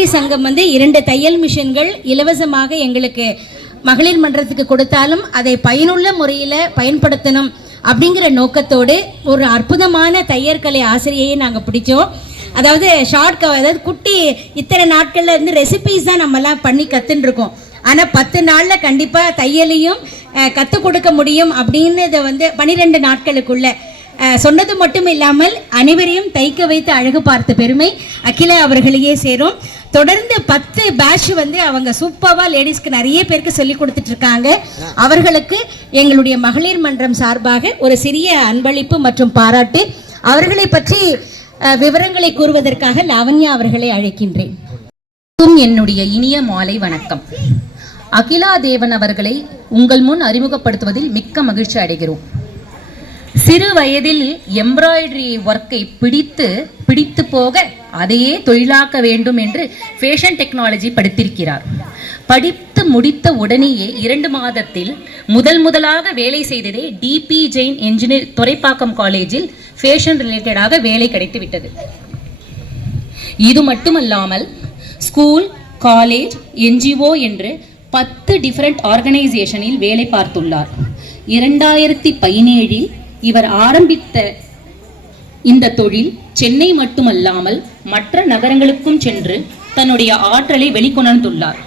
Rotary சங்கம் வந்து இரண்டு தையல் மிஷின்கள் இலவசமாக எங்களுக்கு மகளிர் மன்றத்துக்கு கொடுத்தாலும் அதை பயனுள்ள முறையில் பயன்படுத்தணும் அப்படிங்கிற நோக்கத்தோடு ஒரு அற்புதமான தையற்கலை ஆசிரியையை நாங்கள் பிடிச்சோம். அதாவது ஷார்ட் கவர் அதாவது குட்டி இத்தனை நாட்களில் இருந்து ரெசிபிஸ் தான் நம்மலாம் பண்ணி கத்துன்னு இருக்கோம் ஆனால் பத்து நாளில் கண்டிப்பாக தையலையும் கற்றுக் கொடுக்க முடியும் அப்படின்னு இதை வந்து பன்னிரெண்டு நாட்களுக்குள்ள சொன்னது மட்டும் இல்லாமல் அனைவரையும் தைக்க வைத்து அழகு பார்த்த பெருமை அகிலா அவர்களையே சேரும். தொடர்ந்து பத்து பேட்ச் வந்து அவங்க சூப்பராக லேடிஸ்க்கு நிறைய பேருக்கு சொல்லி கொடுத்துட்டு இருக்காங்க அவர்களுக்கு எங்களுடைய மகளிர் மன்றம் சார்பாக ஒரு சிறிய அன்பளிப்பு மற்றும் பாராட்டு. அவர்களை பற்றி விவரங்களை கூறுவதற்காக லாவண்யா அவர்களை அழைக்கின்றேன். என்னுடைய இனிய மாலை வணக்கம். அகிலா தேவன் அவர்களை உங்கள் முன் அறிமுகப்படுத்துவதில் மிக்க மகிழ்ச்சி அடைகிறோம். சிறு வயதில் எம்ப்ராய்டரி ஒர்க்கை பிடித்து பிடித்து போக அதையே தொழிலாக்க வேண்டும் என்று ஃபேஷன் டெக்னாலஜி படித்திருக்கிறார். படித்து முடித்த உடனேயே இரண்டு மாதத்தில் முதல் முதலாக வேலை செய்ததே D B Jain engineer Thoraipakkam காலேஜில் ஃபேஷன் ரிலேட்டடாக வேலை கிடைத்து விட்டது. இது மட்டுமல்லாமல் ஸ்கூல் காலேஜ் என்ஜிஓ என்று பத்து டிஃபரண்ட் ஆர்கனைசேஷனில் வேலை பார்த்துள்ளார். இரண்டாயிரத்தி பதினேழில் இவர் ஆரம்பித்த இந்த தொழில் சென்னை மட்டுமல்லாமல் மற்ற நகரங்களுக்கும் சென்று தன்னுடைய ஆற்றலை வெளிக்கொணர்ந்துள்ளார்.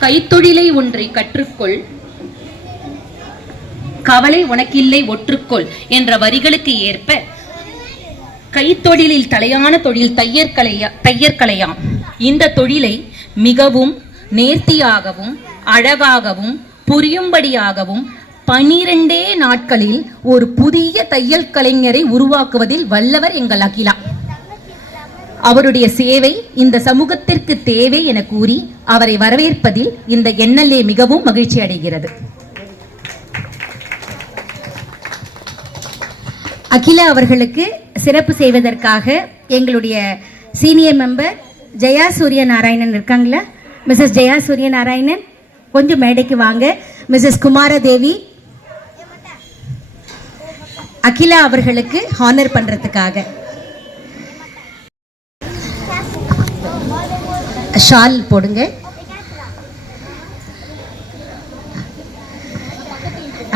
கைத்தொழிலை ஒன்றை கற்றுக்கொள் கவலை உனக்கில்லை ஒற்றுக்கொள் என்ற வரிகளுக்கு ஏற்ப கைத்தொழிலில் தலையான தொழில் தையற்கலையா தையற்கலையாம். இந்த தொழிலை மிகவும் நேர்த்தியாகவும் அழகாகவும் புரியும்படியாகவும் பனிரெண்டே நாட்களில் ஒரு புதிய தையல் கலைஞரை உருவாக்குவதில் வல்லவர் எங்கள் அகிலா. அவருடைய சேவை இந்த சமூகத்திற்கு தேவை என கூறி அவரை வரவேற்பதில் இந்த என்எல்ஏ மிகவும் மகிழ்ச்சி அடைகிறது. அகிலா அவர்களுக்கு சிறப்பு செய்வதற்காக எங்களுடைய சீனியர் மெம்பர் ஜெயா சூரிய நாராயணன் இருக்காங்களா? மிஸ்ஸஸ் ஜெயா சூரிய நாராயணன் கொஞ்சம் மேடைக்கு வாங்க. மிஸ்ஸஸ் குமாரதேவி அகிலா அவர்களுக்கு ஹானர் பண்றதுக்காக. ஷால் போடுங்க.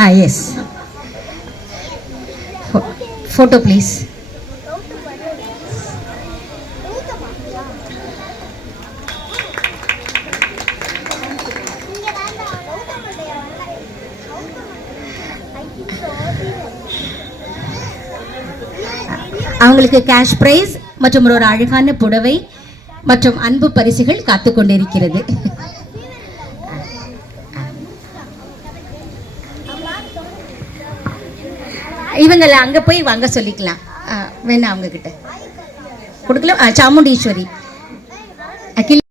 ஆ எஸ் ஃபோட்டோ ப்ளீஸ் அவங்களுக்கு கேஷ் பிரைஸ் மற்றும் ஒரு அழகான புடவை மற்றும் அன்பு பரிசுகள் காத்து கொண்டிருக்கிறது இவங்களை அங்க போய் வாங்க சொல்லிக்கலாம். வேணா அவங்க கிட்ட கொடுக்கலாம் Chamundeeswari. Akil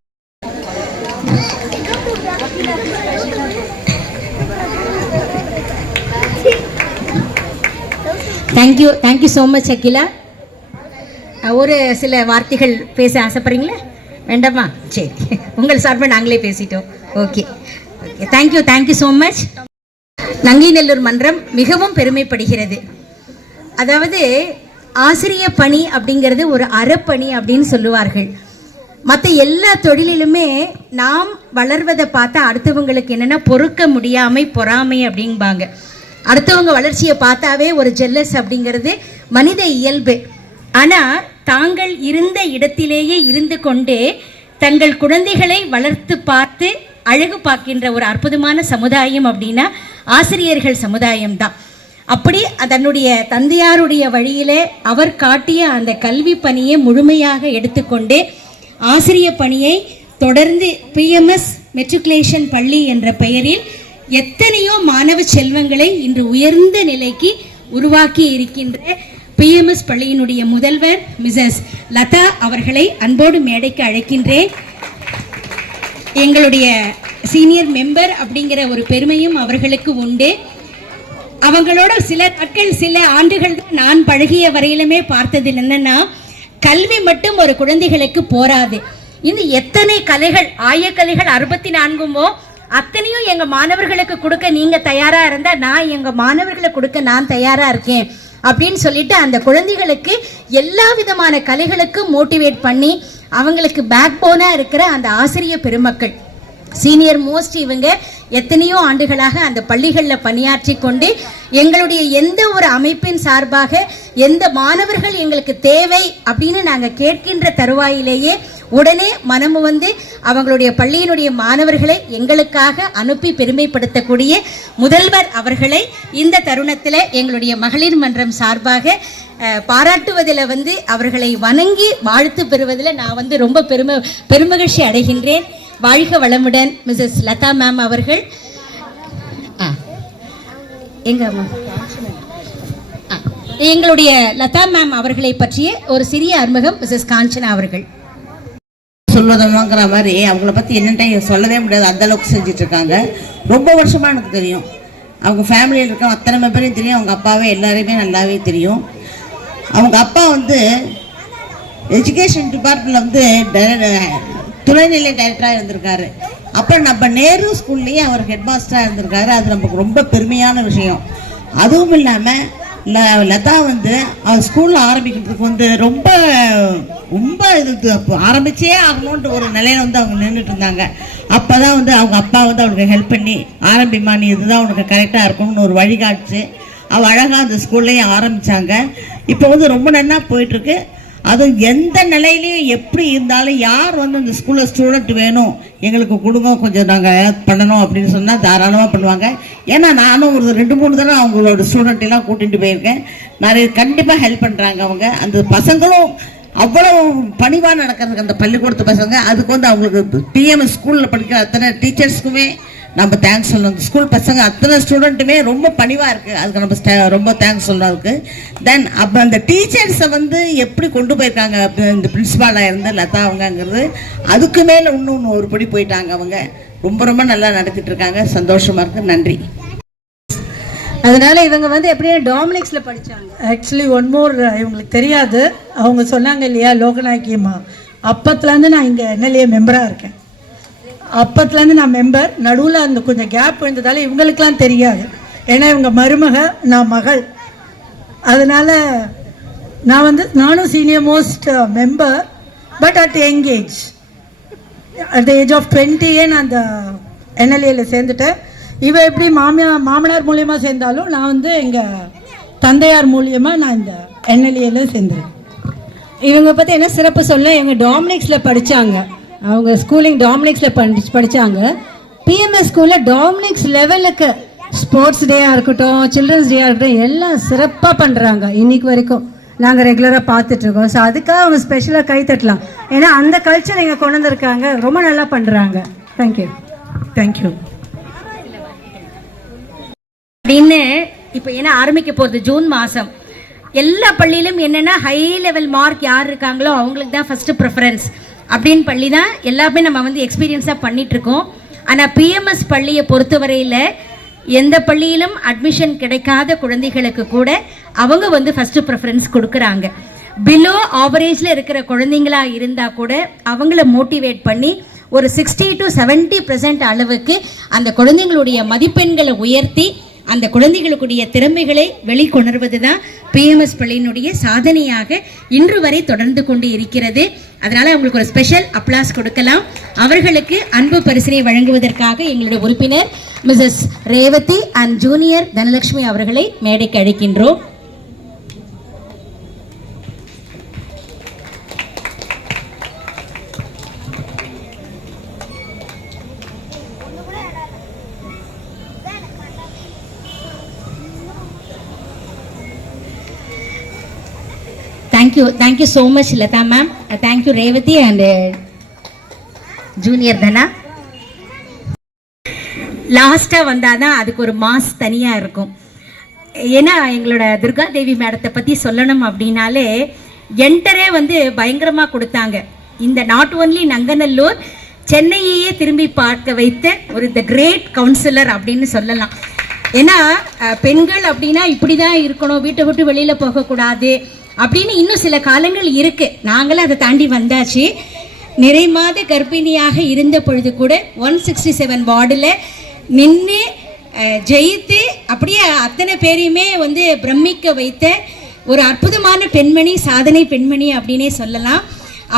thank you thank you so much Akila. ஒரு சில வார்த்தைகள் பேச ஆசைப்படுறீங்களா? வேண்டாமா? சரி. உங்கள் சார்பாக நாங்களே பேசிட்டோம். Okay. Okay thank you thank you so much Nanganallur மன்றம் மிகவும் பெருமைப்படுகிறது. அதாவது ஆசிரிய பணி அப்படிங்கிறது ஒரு அறப்பணி அப்படின்னு சொல்லுவார்கள். மற்ற எல்லா தொழிலிலுமே நாம் வளர்வதை பார்த்தா அடுத்தவங்களுக்கு என்னென்னா பொறுக்க முடியாமை பொறாமை அப்படிம்பாங்க. அடுத்தவங்க வளர்ச்சியை பார்த்தாவே ஒரு ஜெல்லஸ் அப்படிங்கிறது மனித இயல்பு. ஆனால் தாங்கள் இருந்த இடத்திலேயே இருந்து கொண்டே தங்கள் குழந்தைகளை வளர்த்து பார்த்து அழகு பார்க்கின்ற ஒரு அற்புதமான சமுதாயம் அப்படின்னா ஆசிரியர்கள் சமுதாயம் தான் அப்படி தன்னுடைய தந்தையாருடைய வழியிலே அவர் காட்டிய அந்த கல்வி பணியை முழுமையாக எடுத்துக்கொண்டு ஆசிரிய பணியை தொடர்ந்து பிஎம்எஸ் மெட்ரிகுலேஷன் பள்ளி என்ற பெயரில் எத்தனையோ மாணவ செல்வங்களை இன்று உயர்ந்த நிலைக்கு உருவாக்கி இருக்கின்ற பிஎம்எஸ் பள்ளியினுடைய முதல்வர் மிஸ்ஸஸ் லதா அவர்களை அன்போடு மேடைக்கு அழைக்கின்றேன். எங்களுடைய சீனியர் மெம்பர் அப்படிங்கிற ஒரு பெருமையும் அவர்களுக்கு உண்டு. அவங்களோட சில நாட்கள் சில ஆண்டுகள் தான் நான் பழகிய வரையிலுமே பார்த்தது என்னன்னா கல்வி மட்டும் ஒரு குழந்தைகளுக்கு போராது. இது எத்தனை கலைகள் ஆயக்கலைகள் அறுபத்தி நான்குமோ அத்தனையும் எங்க மாணவர்களுக்கு கொடுக்க நீங்க தயாரா இருந்தா நான் எங்க மாணவர்களை கொடுக்க நான் தயாரா இருக்கேன். அப்படின்னு சொல்லிட்டு அந்த குழந்தைகளுக்கு எல்லா விதமான கலைகளுக்கும் மோட்டிவேட் பண்ணி அவங்களுக்கு பேக் போனாக இருக்கிற அந்த ஆசிரிய பெருமக்கள். சீனியர் மோஸ்ட் இவங்க எத்தனையோ ஆண்டுகளாக அந்த பள்ளிகளில் பணியாற்றி கொண்டு எங்களுடைய எந்த ஒரு அமைப்பின் சார்பாக எந்த மாணவர்கள் எங்களுக்கு தேவை அப்படின்னு நாங்கள் கேட்கின்ற தருவாயிலேயே உடனே மனமு வந்து அவங்களுடைய பள்ளியினுடைய மாணவர்களை எங்களுக்காக அனுப்பி பெருமைப்படுத்தக்கூடிய முதல்வர் அவர்களை இந்த தருணத்தில் எங்களுடைய மகளிர் மன்றம் சார்பாக பாராட்டுவதில் வந்து அவர்களை வணங்கி வாழ்த்து பெறுவதில் நான் வந்து ரொம்ப பெருமை பெருமகிழ்ச்சி அடைகின்றேன். வாழ்க வளமுடன் மிஸ்ஸஸ் லதா மேம் அவர்கள். ஆ எங்க அம்மா? எங்களுடைய லதா மேம் அவர்களை பற்றிய ஒரு சிறிய அறிமுகம் மிஸ்ஸஸ் காஞ்சனா அவர்கள். சொல்வதமாங்கிற மாதிரி அவங்கள பற்றி என்னென்ன சொல்லவே முடியாது. அந்தளவுக்கு செஞ்சிட்ருக்காங்க. ரொம்ப வருஷமாக எனக்கு தெரியும். அவங்க ஃபேமிலியில் இருக்க அத்தனை மெம்பரையும் தெரியும். அவங்க அப்பாவே எல்லாரையுமே நல்லாவே தெரியும். அவங்க அப்பா வந்து எஜுகேஷன் டிபார்ட்மெண்ட்டில் வந்து துணைநிலை டைரக்டராக இருந்திருக்காரு. அப்புறம் நம்ம நேரு ஸ்கூல்லேயே அவர் ஹெட் மாஸ்டராக இருந்திருக்காரு. அது நமக்கு ரொம்ப பெருமையான விஷயம். அதுவும் இல்லாமல் லதா வந்து அவர் ஸ்கூலில் ஆரம்பிக்கிறதுக்கு வந்து ரொம்ப ரொம்ப இது ஆரம்பித்தே அப்போ ஆரம்பிச்சே ஆகணுன்ற ஒரு நிலையில வந்து அவங்க நின்றுட்டு இருந்தாங்க. அப்போ தான் வந்து அவங்க அப்பா வந்து அவனுக்கு ஹெல்ப் பண்ணி ஆரம்பிமா நீ இதுதான் உனக்கு கரெக்டாக இருக்கணும்னு ஒரு வழிகாட்டுச்சு அவள் அழகாக அந்த ஸ்கூல்லையும் ஆரம்பித்தாங்க இப்போ வந்து ரொம்ப நல்லா போயிட்டுருக்கு அதுவும் எந்த நிலையிலையும் எப்படி இருந்தாலும் யார் வந்து அந்த ஸ்கூலில் ஸ்டூடெண்ட் வேணும்? எங்களுக்கு கொடுங்க கொஞ்சம் நாங்கள் பண்ணணும் அப்படின்னு சொன்னால் தாராளமாக பண்ணுவாங்க. ஏன்னா நானும் ஒரு ரெண்டு மூணு தடவை அவங்களோட ஸ்டூடெண்ட்டெல்லாம் கூட்டிகிட்டு போயிருக்கேன். நிறைய கண்டிப்பாக ஹெல்ப் பண்ணுறாங்க அவங்க. அந்த பசங்களும் அவ்வளோ பணிவாக நடக்கிறதுக்கு அந்த பள்ளிக்கூடத்து பசங்க அதுக்கு வந்து அவங்களுக்கு பிஎம் ஸ்கூலில் படிக்கிற அத்தனை டீச்சர்ஸ்க்குமே நம்ம தேங்க்ஸ் சொல்லணும். ஸ்கூல் பசங்க அத்தனை ஸ்டூடெண்ட்டுமே ரொம்ப பணிவாக இருக்குது அதுக்கு நம்ம ஸ்ட- ரொம்ப தேங்க்ஸ் சொல்லணும் அதுக்கு. தென் அப்போ அந்த டீச்சர்ஸை வந்து எப்படி கொண்டு போயிருக்காங்க? இந்த பிரின்ஸிபாலாக இருந்து லதா அவங்கங்கிறது அதுக்கு மேலே இன்னும் ஒரு படி போயிட்டாங்க அவங்க. ரொம்ப ரொம்ப நல்லா நடத்திட்டு இருக்காங்க. சந்தோஷமாக இருக்குது நன்றி. அதனால இவங்க வந்து எப்படின்னா டாமினிக்ஸ்ல படிச்சாங்க. ஆக்சுவலி ஒன் மோர் இவங்களுக்கு தெரியாது. அவங்க சொன்னாங்க இல்லையா லோகநாயகியம்மா. அப்பத்துலேருந்து நான் இங்கே என்எல்ஏ மெம்பராக இருக்கேன். அப்பத்துலேருந்து நான் மெம்பர் நடுவில் அந்த கொஞ்சம் கேப் இருந்ததால் இவங்களுக்கெல்லாம் தெரியாது. ஏன்னா இவங்க மருமக நான் மகள். அதனால் நான் வந்து நானும் senior most member but at young age at the age of டுவெண்ட்டியே நான் அந்த என்எல்ஏல சேர்ந்துட்டேன். இவ எப்படி மாமியார் மாமனார் மூலியமாக சேர்ந்தாலும் நான் வந்து எங்கள் தந்தையார் மூலியமாக நான் இந்த என்எல்ஏல சேர்ந்துருக்கேன் இவங்க பற்றி என்ன சிறப்பு சொல்ல இவங்க டாமினிக்ஸில் படித்தாங்க அவங்க ஸ்கூலிங் டாமினிக்ஸில் படி படித்தாங்க பிஎம்எஸ் ஸ்கூலில் டாமினிக்ஸ் லெவலுக்கு ஸ்போர்ட்ஸ் டேயாக இருக்கட்டும் சில்ட்ரன்ஸ் டேயாக இருக்கட்டும் எல்லாம் சிறப்பாக பண்ணுறாங்க இன்னைக்கு வரைக்கும். நாங்கள் ரெகுலராக பார்த்துட்ருக்கோம் ஸோ அதுக்காக அவங்க ஸ்பெஷலாக கை தட்டலாம். ஏன்னா அந்த கல்ச்சர் இங்கே கொண்டு வந்திருக்காங்க. ரொம்ப நல்லா பண்ணுறாங்க தேங்க்யூ தேங்க்யூ அப்படின்னு இப்போ என்ன ஆரம்பிக்க போகிறது ஜூன் மாதம் எல்லா பள்ளியிலும் என்னென்னா ஹை லெவல் மார்க் யார் இருக்காங்களோ அவங்களுக்கு தான் ஃபஸ்ட்டு ப்ரிஃபரன்ஸ் அப்படின்னு பள்ளி தான் எல்லாமே நம்ம வந்து எக்ஸ்பீரியன்ஸாக பண்ணிகிட்ருக்கோம் ஆனால் பிஎம்எஸ் பள்ளியை பொறுத்தவரையில் எந்த பள்ளியிலும் அட்மிஷன் கிடைக்காத குழந்தைகளுக்கு கூட அவங்க வந்து ஃபஸ்ட்டு ப்ரிஃபரன்ஸ் கொடுக்குறாங்க. பிலோ ஆவரேஜில் இருக்கிற குழந்தைங்களா இருந்தால் கூட அவங்கள மோட்டிவேட் பண்ணி ஒரு சிக்ஸ்டி டு 70% அளவுக்கு அந்த குழந்தைங்களுடைய மதிப்பெண்களை உயர்த்தி அந்த குழந்தைகளுக்குடைய திறமைகளை வெளிக்கொணர்வது தான் பிஎம்எஸ் பள்ளியினுடைய சாதனையாக இன்று வரை தொடர்ந்து கொண்டு இருக்கிறது. அதனால அவங்களுக்கு ஒரு ஸ்பெஷல் அப்ளாஸ் கொடுக்கலாம். அவர்களுக்கு அன்பு பரிசனை வழங்குவதற்காக எங்களுடைய உறுப்பினர் missus Revathi and junior Dhanalakshmi அவர்களை மேடைக்கு அழைக்கின்றோம். Thank you thank you so much Latha ma'am thank you Revathi and junior Dhana லாஸ்ட்டாக வந்தால் தான் அதுக்கு ஒரு மாஸ் தனியாக இருக்கும். ஏன்னா எங்களோட துர்கா தேவி மேடத்தை பற்றி சொல்லணும் அப்படின்னாலே என்டரே வந்து பயங்கரமாக கொடுத்தாங்க. இந்த நாட் ஒன்லி நங்கநல்லூர் சென்னையையே திரும்பி பார்க்க வைத்த ஒரு த கிரேட் கவுன்சிலர் அப்படின்னு சொல்லலாம். ஏன்னா பெண்கள் அப்படின்னா இப்படி தான் இருக்கணும். வீட்டை விட்டு வெளியில் போகக்கூடாது. அப்படின்னு இன்னும் சில காலங்கள் இருக்கு. நாங்களும் அதை தாண்டி வந்தாச்சு. நிறை மாத கர்ப்பிணியாக இருந்த பொழுது கூட ஒன் சிக்ஸ்டி செவன் வார்டில் நின்று ஜெயித்து அப்படியே அத்தனை பேரையுமே வந்து பிரமிக்க வைத்த ஒரு அற்புதமான பெண்மணி சாதனை பெண்மணி அப்படின்னே சொல்லலாம்.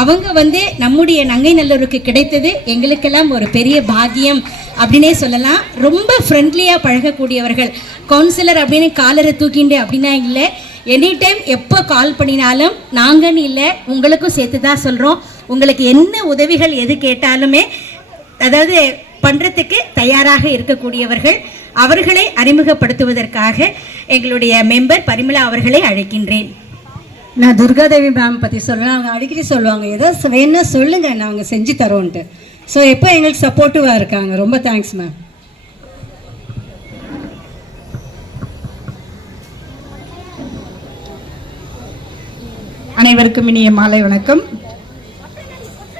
அவங்க வந்து நம்முடைய நங்கை நல்லூருக்கு கிடைத்தது. எங்களுக்கெல்லாம் ஒரு பெரிய பாக்கியம் அப்படின்னே சொல்லலாம். ரொம்ப ஃப்ரெண்ட்லியாக பழகக்கூடியவர்கள். கவுன்சிலர் அப்படின்னு காலரை தூக்கிண்டு அப்படின்னா இல்லை. எனி டைம் எப்போ கால் பண்ணினாலும் நாங்கன்னு இல்லை உங்களுக்கும் சேர்த்து தான் சொல்கிறோம் உங்களுக்கு என்ன உதவிகள் எது கேட்டாலுமே அதாவது பண்ணுறதுக்கு தயாராக இருக்கக்கூடியவர்கள் அவர்களை அறிமுகப்படுத்துவதற்காக எங்களுடைய மெம்பர் பரிமளா அவர்களை அழைக்கின்றேன். நான் துர்காதேவி மேம் பற்றி சொல்லணும் அவங்க அடிக்கடி சொல்லுவாங்க ஏதோ சொ- வேணும்னா சொல்லுங்க நாங்கள் செஞ்சு தரோன்ட்டு. ஸோ எப்போ எங்களுக்கு சப்போர்ட்டிவாக இருக்காங்க? ரொம்ப தேங்க்ஸ் மேம் அனைவருக்கும் இனிய மாலை வணக்கம்.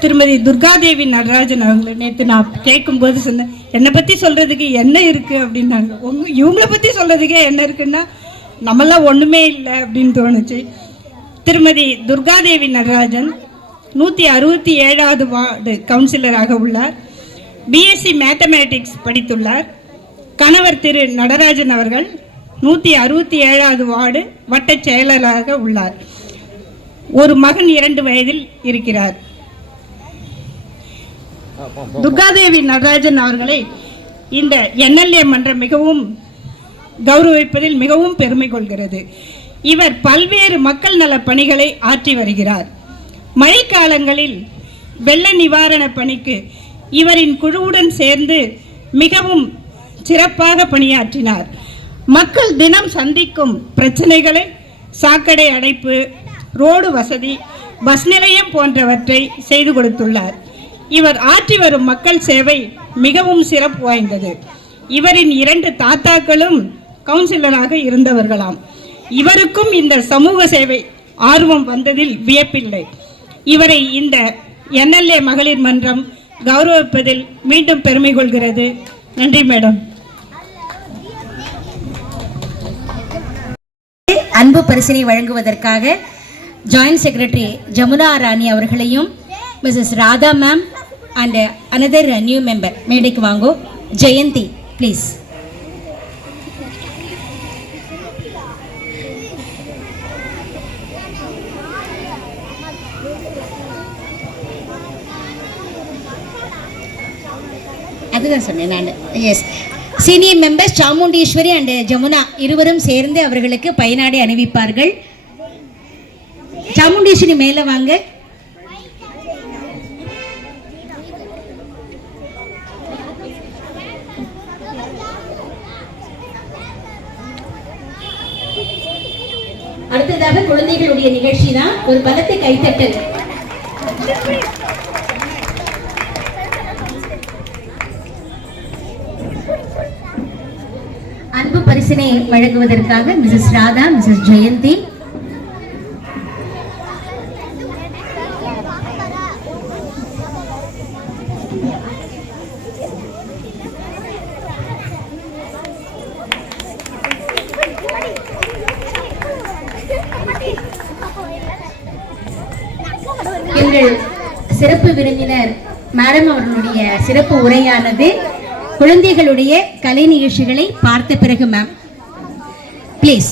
திருமதி துர்காதேவி நடராஜன் அவங்களை நேற்று நான் கேட்கும்போது சொன்னேன் என்னை பற்றி சொல்கிறதுக்கு என்ன இருக்குது அப்படின்னாங்க. உங்க இவங்கள பற்றி சொல்கிறதுக்கே என்ன இருக்குன்னா நம்மளாம் ஒன்றுமே இல்லை அப்படின்னு தோணுச்சு. திருமதி துர்காதேவி நடராஜன் நூற்றி அறுபத்தி ஏழாவது வார்டு கவுன்சிலராக உள்ளார். பிஎஸ்சி மேத்தமேட்டிக்ஸ் படித்துள்ளார். கணவர் திரு நடராஜன் அவர்கள் நூற்றி அறுபத்தி ஏழாவது வார்டு வட்டச் செயலராக உள்ளார். ஒரு மகன் இரண்டு வயதில் இருக்கிறார். துர்காதேவி நடராஜன் அவர்களை இந்த என்எல்ஏ மன்றம் மிகவும் கௌரவிப்பதில் மிகவும் பெருமை கொள்கிறது. இவர் பல்வேறு மக்கள் நல பணிகளை ஆற்றி வருகிறார். மழைக்காலங்களில் வெள்ள நிவாரண பணிக்கு இவரின் குழுவுடன் சேர்ந்து மிகவும் சிறப்பாக பணியாற்றினார். மக்கள் தினம் சந்திக்கும் பிரச்சனைகளை சாக்கடை அடைப்பு ரோடு வசதி பஸ் நிலையம் போன்றவற்றை செய்து கொடுத்துள்ளார். இவர் ஆற்றி வரும் மக்கள் சேவை மிகவும் சிறப்பு வாய்ந்தது. இவரின் இரண்டு தாத்தாக்களும் கவுன்சிலராக இருந்தவர்களாம். இவருக்கும் இந்த சமூக சேவை ஆர்வம் வந்ததில் வியப்பில்லை. இவரை இந்த என்எல்ஏ மகளிர் மன்றம் கௌரவிப்பதில் மீண்டும் பெருமை கொள்கிறது. நன்றி மேடம். அன்பு பரிசினை வழங்குவதற்காக ஜாயின்ட் செக்ரட்டரி ஜமுனா ராணி அவர்களையும் missus Radha ma'am and another new member மேடைக்கு வாங்கோ. ஜெயந்தி ப்ளீஸ் அதுதான் சொன்னேன் நான். Yes senior members Chamundeeswari and Jamuna இருவரும் சேர்ந்து அவர்களுக்கு பயனாடை அணிவிப்பார்கள். சாமுண்டேஸ்வரி மேலே வாங்க. அடுத்ததாக குழந்தைகளுடைய நிகழ்ச்சி தான் ஒரு பலத்தை கைத்தட்டல். அன்பு பரிசினை வழங்குவதற்காக மிஸ்ஸஸ் ராதா மிஸ்ஸஸ் ஜெயந்தி எங்கள் சிறப்பு விருந்தினர் மேடம் அவர்களுடைய சிறப்பு உரையானது குழந்தைகளுடைய கலை நிகழ்ச்சிகளை பார்த்த பிறகு மேம் ப்ளீஸ்